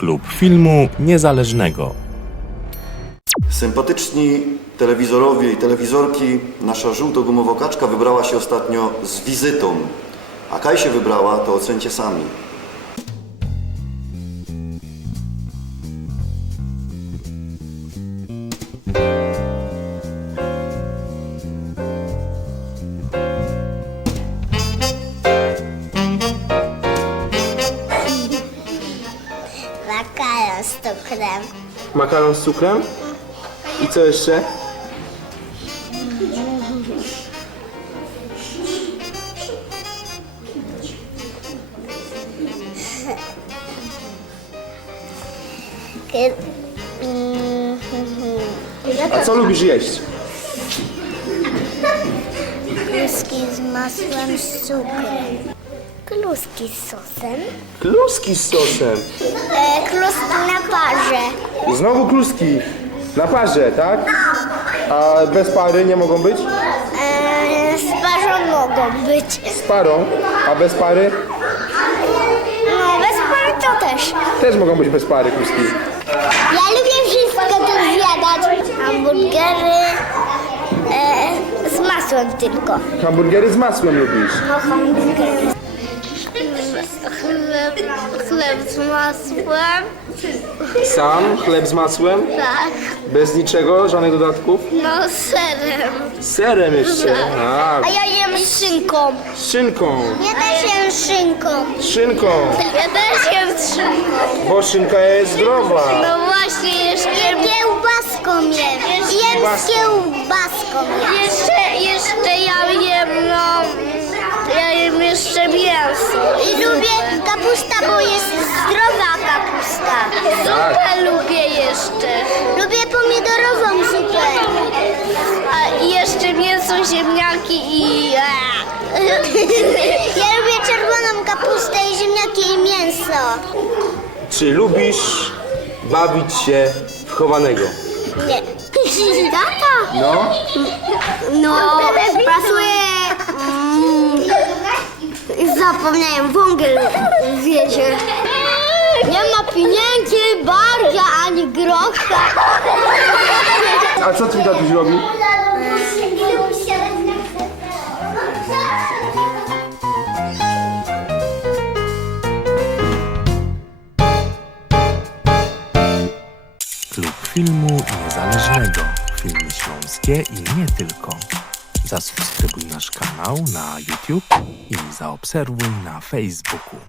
Klub Filmu Niezależnego. Sympatyczni telewizorowie i telewizorki, nasza żółto-gumowa kaczka wybrała się ostatnio z wizytą. A kaj się wybrała, to ocencie sami. Makaron z cukrem. Makaron z cukrem? I co jeszcze? A co lubisz jeść? Kluski z masłem z cukrem. Kluski z sosem. Kluski z sosem. Kluski na parze. Znowu kluski. Na parze, tak? A bez pary nie mogą być? Z parzą mogą być. Z parą. A bez pary? No, bez pary to też. Też mogą być bez pary kluski. Ja lubię wszystko to zjadać. Hamburgery z masłem tylko. Hamburgery z masłem lubisz. No, hamburgery. Chleb z masłem. Sam chleb z masłem? Tak. Bez niczego? Żadnych dodatków? No, z serem. Z serem jeszcze. A ja jem z szynką. Z szynką. Ja też jem z szynką. Z szynką. Ja też jem z szynką. Bo szynka jest zdrowa. No właśnie, jeszcze kiełbaską jem. Jem z kiełbaską jem. Jeszcze ja jem, ja jem jeszcze mięso. I lubię kapusta, bo jest zdrowa kapusta. Zupę lubię jeszcze. Lubię pomidorową zupę. A jeszcze mięso, ziemniaki i... Ja lubię czerwoną kapustę i ziemniaki i mięso. Czy lubisz bawić się w chowanego? Nie. Tata? No. No, pracuję... Zapomniałem, wągiel wiezie. Nie ma pieniędzy, barka, ani grosza. A co twój tatuś robi? Klub Filmu Niezależnego. Filmy śląskie i nie tylko. Zasubskrybuj nasz kanał na YouTube i zaobserwuj na Facebooku.